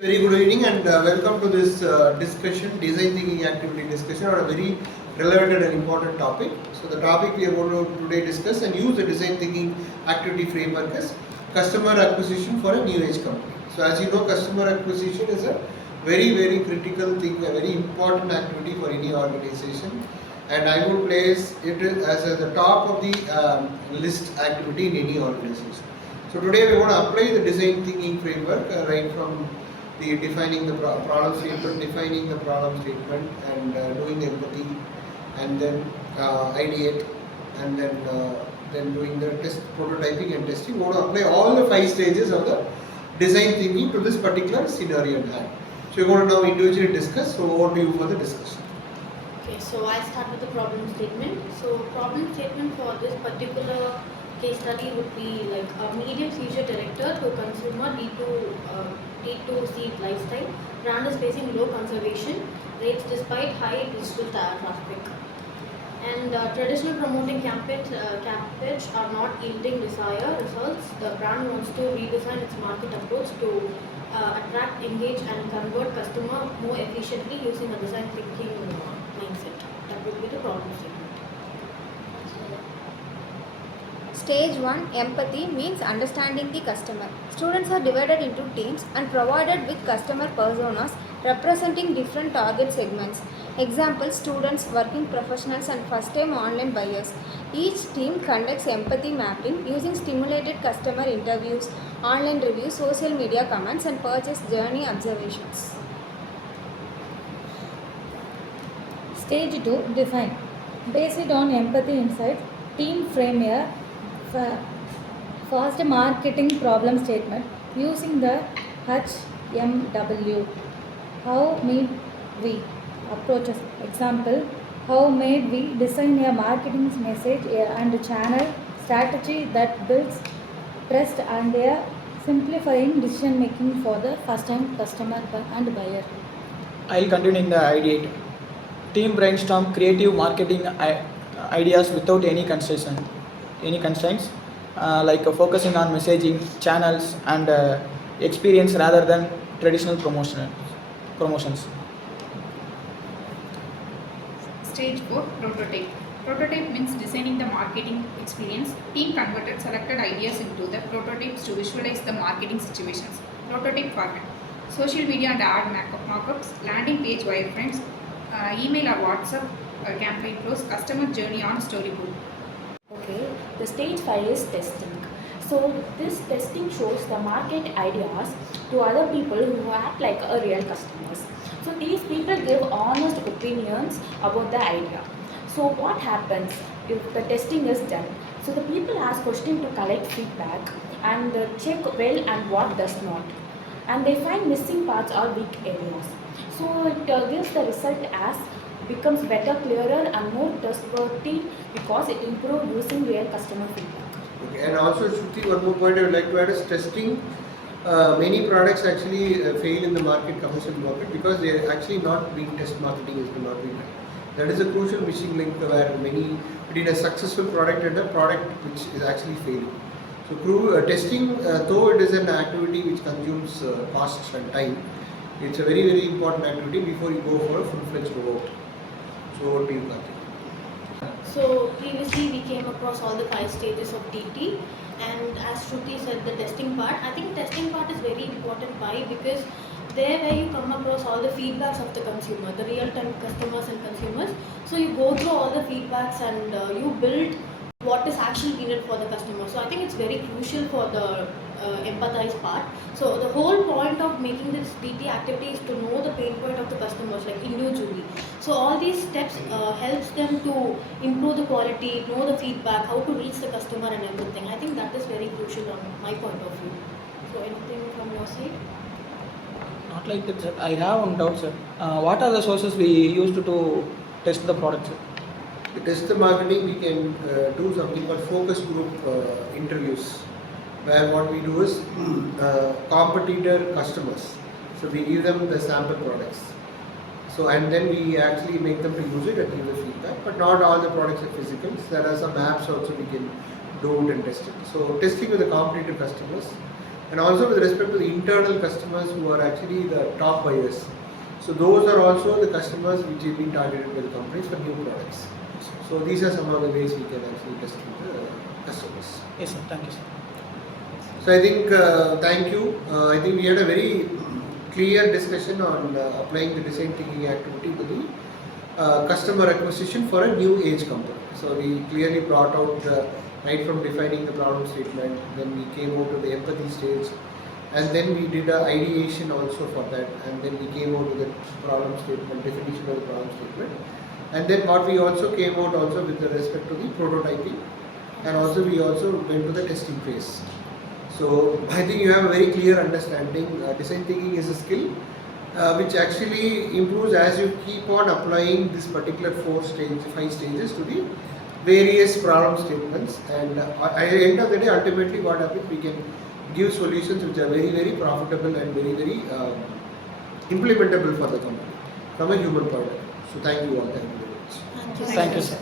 Very good evening and welcome to this discussion, design thinking activity discussion on a very relevant and important topic. So the topic we are going to today discuss and use the design thinking activity framework is customer acquisition for a new age company. So as you know, customer acquisition is a very critical thing, a very important activity for any organization, and I would place it as the top of the list activity in any organization. So today we want to apply the design thinking framework right from the defining the problem statement, and doing empathy, and then ideate, and then doing the test prototyping and testing. We want to apply all the 5 stages of the design thinking to this particular scenario in hand. So we want to now individually discuss. So over to you for the discussion. Okay, so I start with the problem statement. So problem statement for this particular case study would be like a medium seizure director to consumer D2C lifestyle. Brand is facing low conservation rates despite high digital traffic. And traditional promoting campaigns are not yielding desired results. The brand wants to redesign its market approach to attract, engage, and convert customer more efficiently using a design thinking mindset. That would be the problem statement. Stage 1 Empathy means understanding the customer. Students are divided into teams and provided with customer personas representing different target segments. Example, students, working professionals, and first time online buyers. Each team conducts empathy mapping using stimulated customer interviews, online reviews, social media comments, and purchase journey observations. Stage 2 Define. Based on empathy insights, team frame a fast marketing problem statement using the HMW. How made we approaches? Example, how made we design a marketing message and channel strategy that builds trust and a simplifying decision making for the first time customer and buyer. I'll continue in the ideate. Team brainstorm creative marketing ideas without any constraints, like focusing on messaging, channels, and experience rather than traditional promotions. Stage 4 Prototype. Prototype means designing the marketing experience. Team converted selected ideas into the prototypes to visualize the marketing situations. Prototype format. Social media and ad mockups, landing page wireframes, email or WhatsApp campaign flows, customer journey on storyboard. Okay, the stage 5 is testing. So this testing shows the market ideas to other people who act like a real customers. So these people give honest opinions about the idea. So what happens if the testing is done? So the people ask questions to collect feedback and check well and what does not. And they find missing parts or weak areas. So it gives the result as becomes better, clearer, and more trustworthy because it improves using real customer feedback. Okay, and also Shruti, one more point I would like to add is testing. Many products actually fail in the commercial market because they are actually not being test marketing is not being done. That is a crucial missing link where between a successful product and a product which is actually failing. So testing, though it is an activity which consumes costs and time, it's a very important activity before you go for a full-fledged rollout. So over to you, Karthik. So previously we came across all the 5 stages of DT, and as Shruti said, the testing part. I think testing part is very important. Why? Because there where you come across all the feedbacks of the consumer, the real-time customers and consumers. So you go through all the feedbacks and you build what is actually needed for the customer. So I think it's very crucial for the empathize part. So the whole point of making this DT activity is to know the pain point of the customers like individually. So all these steps helps them to improve the quality, know the feedback, how to reach the customer and everything. I think that is very crucial on my point of view. So anything from your side? Not like that, sir. I have one doubt, sir. What are the sources we used to test the product, sir? To test the marketing, we can do something called focus group interviews, where what we do is competitor customers. So we give them the sample products. So and then we actually make them to use it and give the feedback. But not all the products are physical. There are some apps also we can do it and test it. So testing with the competitor customers and also with respect to the internal customers who are actually the top buyers. So those are also the customers which have been targeted by the companies for new products. So these are some of the ways we can actually test with the customers. Yes, sir. Thank you, sir. So I think, thank you. I think we had a very clear discussion on applying the design thinking activity to the customer acquisition for a new age company. So we clearly brought out right from defining the problem statement, then we came out to the empathy stage, and then we did a ideation also for that, and then we came out to the problem statement, definition of the problem statement, and then what we also came out also with respect to the prototyping, and also we also went to the testing phase. So I think you have a very clear understanding. Design thinking is a skill which actually improves as you keep on applying this particular 5 stages to the various problem statements, and at the end of the day, ultimately what happens, we can give solutions which are very, very profitable and very, very implementable for the company from a human point of view. So thank you all. Thank you very much. Thank you. Thank you, sir.